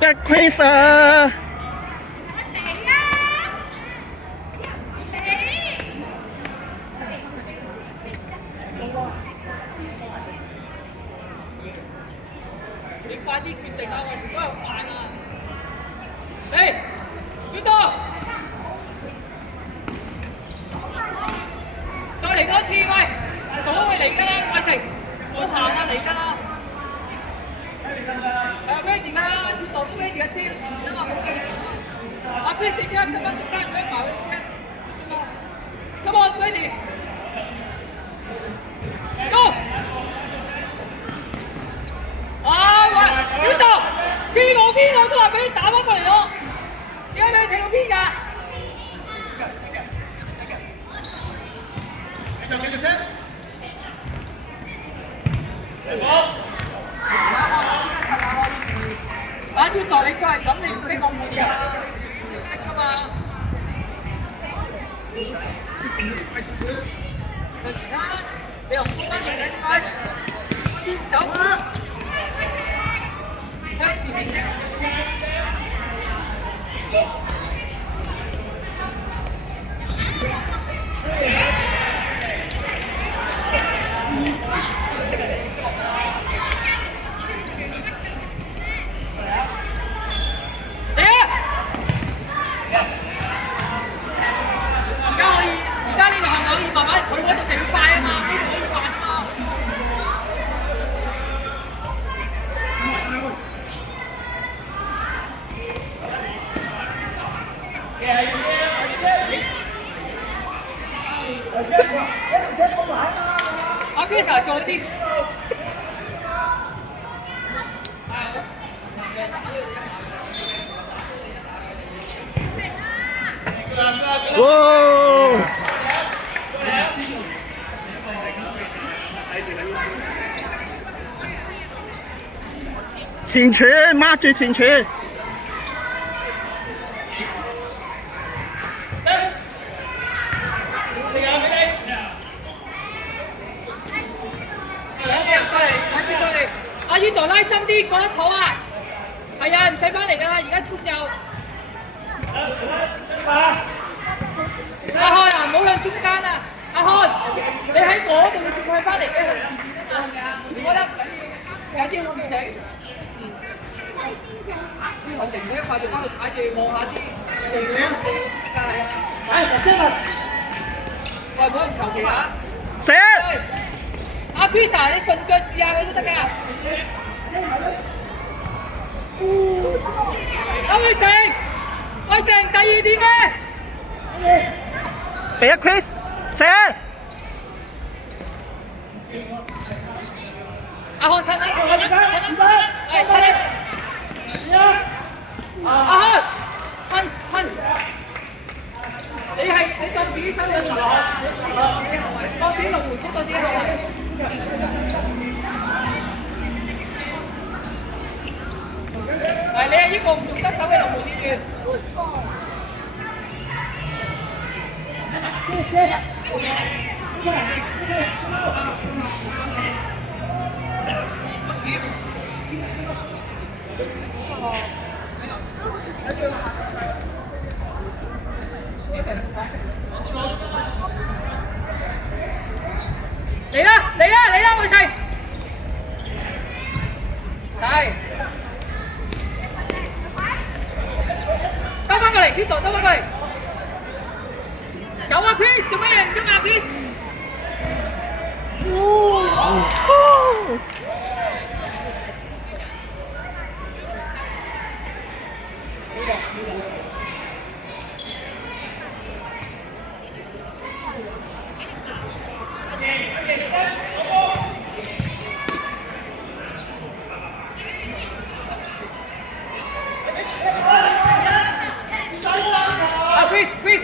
Back Crazer 你快啲決定啊！我成日都係慢啊！嚟，邊度？再嚟多次喂，早會嚟㗎啦，喂成，我行啊嚟㗎啦。ready 啦，呢度都 ready 啊，遮到前面啊嘛，冇記錯。阿 B 四車10分鐘間佢埋去車，come on ready， go！ 啊喂，呢度知我邊我都話俾你打翻過嚟咯，點解俾你踢到邊㗎？繼續先。啊！呢度你再係咁，你唔俾我換㗎，你前面嚟㗎嘛。向前啦，你又唔翻嚟咧？點解？走！向前面。阿 Chris 做啲。哇！前傳，抹住前傳。阿呢度拉深啲，過得肚啊！係啊，唔使翻嚟㗎啦，而家衝右。阿開啊，唔好向中間啊！阿開，你喺嗰度接佢翻嚟嘅，係咪啊？我覺得有啲我唔整。我成日快住翻去踩住望下先，係啊！係，先啊！喂，唔好咁求其啊！射！阿 Pizza， 你順腳試下佢都得㗎。阿偉成，偉成第二點咩？俾阿 Chris 射。阿漢褪啦，阿漢褪，你當自己收緊頭，當自己龍門出多啲係嘛？係你係呢個唔用得手嘅龍門呢段。嚟啦，偉成！係。兜翻過嚟，呢度兜翻過嚟。走啊 ，Chris！ 做咩嘢唔喐啊 ，Chris？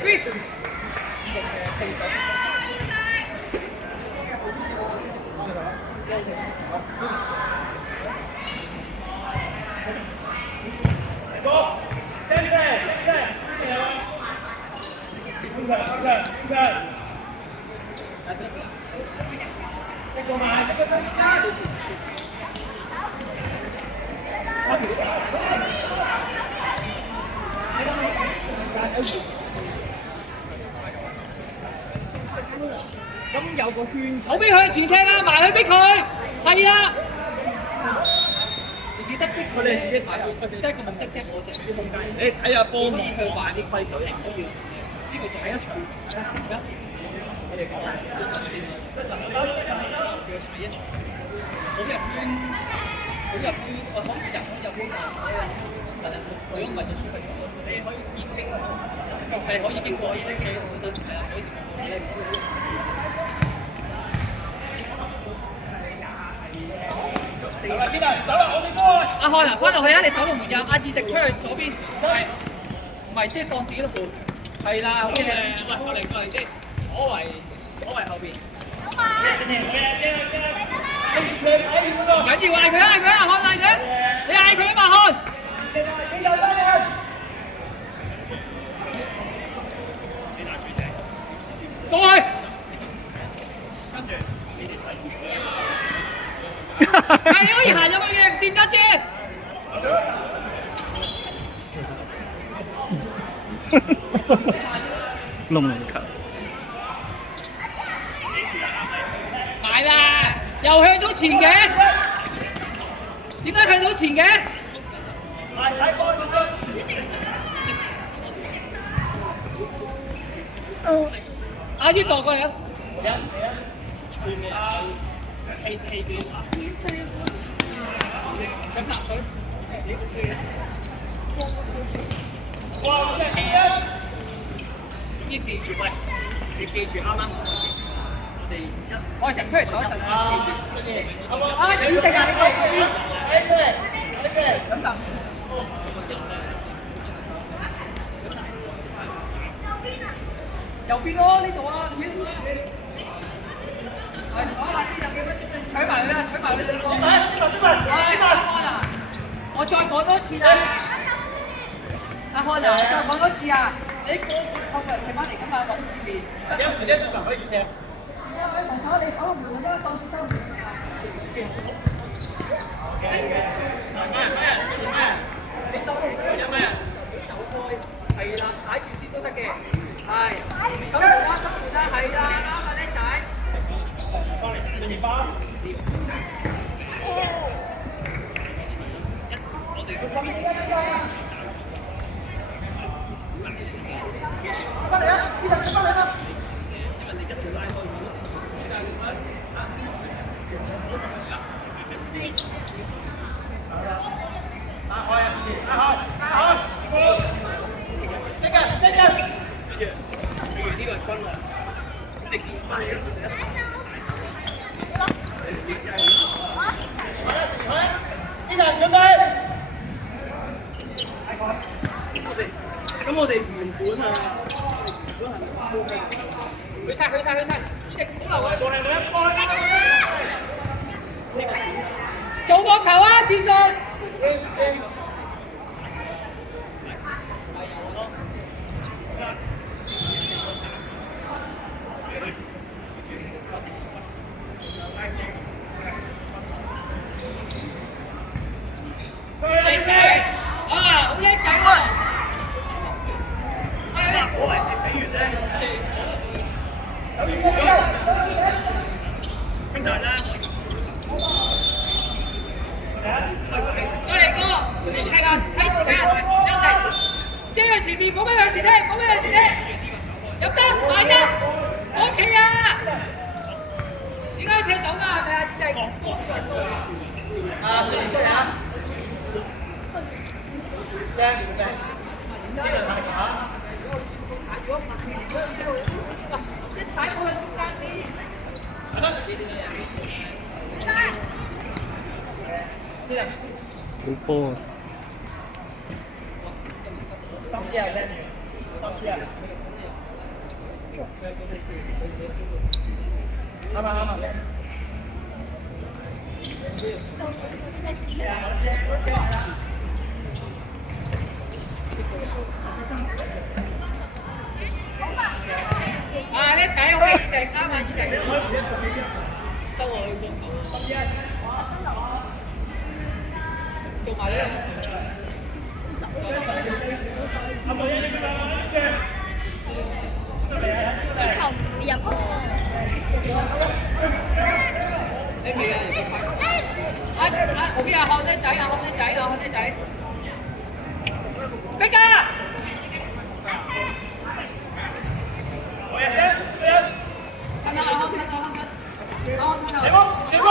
Chris！ 嚟咁有個圈，好俾佢前踢啦，埋去逼佢，係啊！你記得逼佢哋自己睇，即係個目的啫，我就要空間。你睇下波面去玩啲規矩，都要呢個就係一場。我哋講下先，要洗一場。好入圈，好入圈，我可以入圈啊！佢唔係就輸佢咗。你可以驗證，係可以經過呢啲嘅，我覺得係啊，可以。阿漢啊，翻落去啊！你守龍門入，阿二迪出去左邊，係唔係即係當自己都盤？係啦，好嘅。我哋即係左為後邊。唔緊要，嗌佢，阿漢嗌佢，你嗌佢啊嘛，漢。過去。係你可以行入去嘅，唔掂得啫。龍門球。埋啦，又向到前嘅，點解向到前嘅？阿於過過嚟啊！飲啖水。哇！真係氣啊！呢記住喂，你記住啱啱我哋成日出嚟唞一陣啊！記住。啊！點食啊？飲啖。右邊咯，呢度啊！係講下先，就叫乜？取埋佢啦，取埋佢哋講。我再講多次啦，阿漢啊，我再講多次啊！你個後腳踢翻嚟㗎嘛，往前面。一可以射。防守你守龍門啦，當住守龍門啊！你當住守龍門啊！走開，係啦，踩住先都得嘅，係。咁而家守門啦，係啦，啱啊，叻仔。翻嚟，進入翻。翻嚟啊！呢度出翻嚟啦！因為你一條拉開打開啊！打開！升啊！跟住呢個係軍啊！你見快啊！呢度準備。咁我哋原本啊，去晒，隻鼓流啊！做網球啊，戰術！叻仔啊！好叻仔啊！我係比完咧，跟住啦，再嚟個，你睇啦，睇時間，休息，即係前面冇咩向前踢，入得，快得 ，OK 啊！點解踢到㗎？係咪啊？即係啊，出嚟啊！正，呢個太假。如果唔係，即係睇我去中間先。好波啊！心啲啊，靚，心啲啊。啱啊！啊！翻呢隻，得我去做埋呢啲球唔會入波。你未啊？我邊啊？看仔仔啊！看仔仔啊！看仔仔，逼啊！看到啊！看到看到。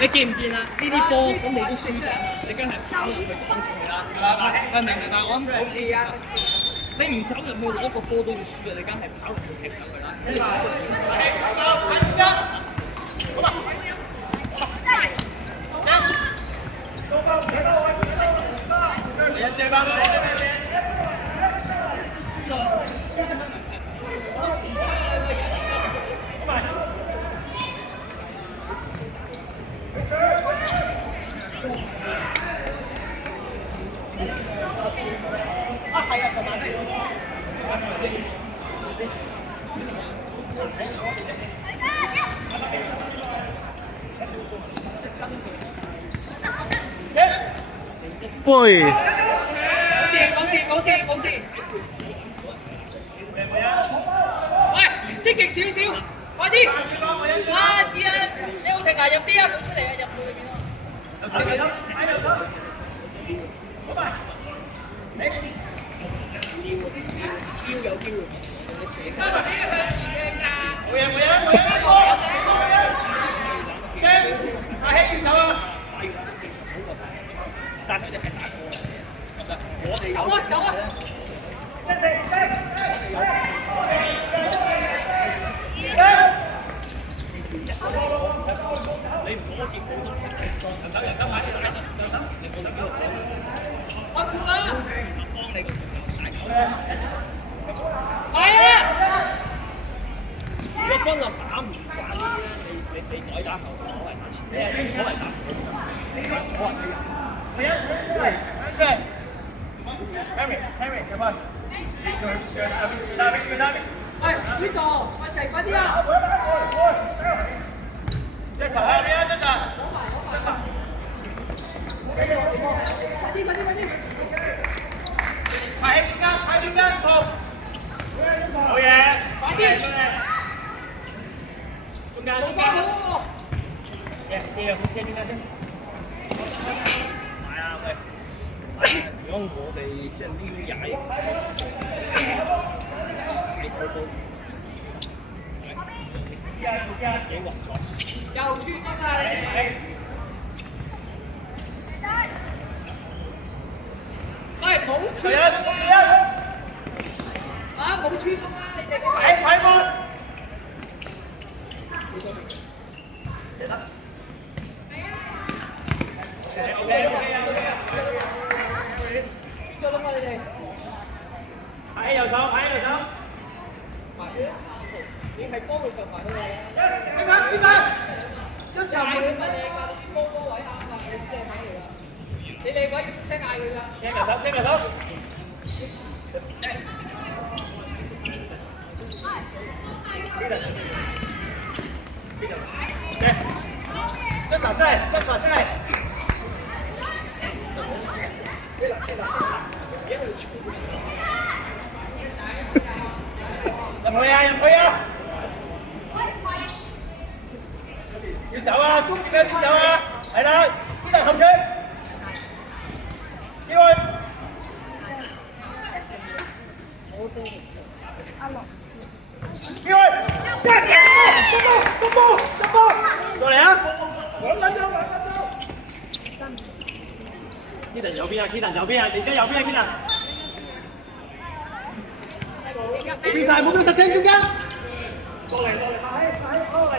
你見唔見啊？呢啲波咁你都輸緊啦，你梗係跑入去擋住佢啦，明唔明白？我諗好似啊，你唔走入去攞個波都要輸啊，你梗係跑入去踢上去啦。你喂，冇事。喂，積極少少，快啲！啊，你好停啊，入啲啊，冇出嚟啊，入去裏邊啊！要有機會，你扯開。但係佢哋係打過，我哋有。走啊！你唔好似普通人走人家買啲大手，你冇得俾我走。我跳啦！幫你個大手。係啊！如果軍就打唔慣呢啲咧，你改打球冇所謂，你係冇所謂打，我話係啊，係啊，Harry，入去。喂，呢度，快啲快啲啊！隻球喺邊啊？隻球。快啲！喺中間，好嘢！快啲！中間。好！跌中間先。係啊，喂！如果我哋即係呢踩，幾混咗。又穿咗㗎你！喂，冇穿啊！冇穿㗎嘛，你哋快波！咗啦嘛你哋。喺右手。你係幫佢上埋去喎。邊個？一上去乜嘢㗎？啲高位啱㗎，你即係睇嚟啦。你哋位要出聲嗌佢㗎。先埋手。跟手出嚟。入去啊！要走啊！中間先走啊！係啦，先嚟後出。機會。機會。中波！過嚟啊！兩分鐘。Keaton 右邊啊！你而家右邊啊！Keaton。冇變晒，中間。過嚟，快啲，過嚟。